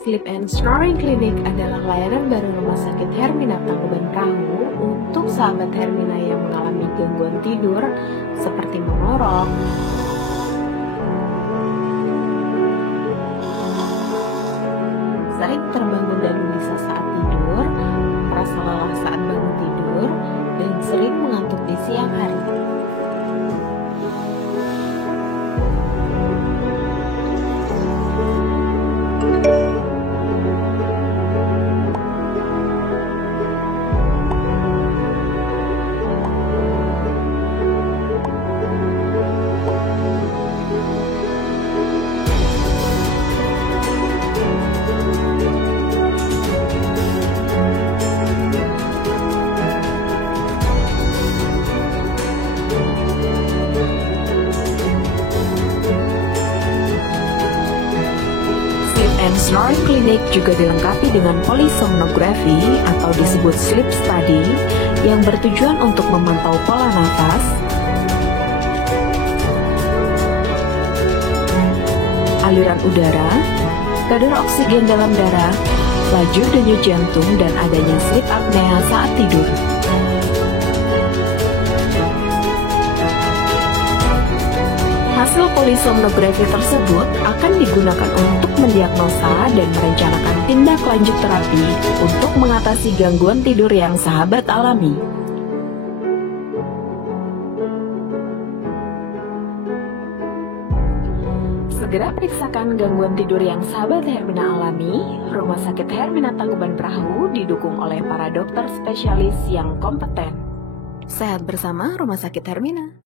Sleep and Snoring Clinic adalah layanan baru Rumah Sakit Hermina Tangkuban Perahu untuk sahabat Hermina yang mengalami gangguan tidur seperti mengorok, sering terbangun dan gelisah saat tidur, merasa lelah saat bangun tidur, dan sering mengantuk di siang hari. And Snoring Clinic juga dilengkapi dengan polisomnografi atau disebut sleep study yang bertujuan untuk memantau pola nafas, aliran udara, kadar oksigen dalam darah, laju denyut jantung, dan adanya sleep apnea saat tidur. Hasil polisomnografi tersebut akan digunakan untuk mendiagnosa dan merencanakan tindak lanjut terapi untuk mengatasi gangguan tidur yang sahabat alami. Segera periksakan gangguan tidur yang sahabat Hermina alami. Rumah Sakit Hermina Tangkuban Perahu didukung oleh para dokter spesialis yang kompeten. Sehat bersama Rumah Sakit Hermina.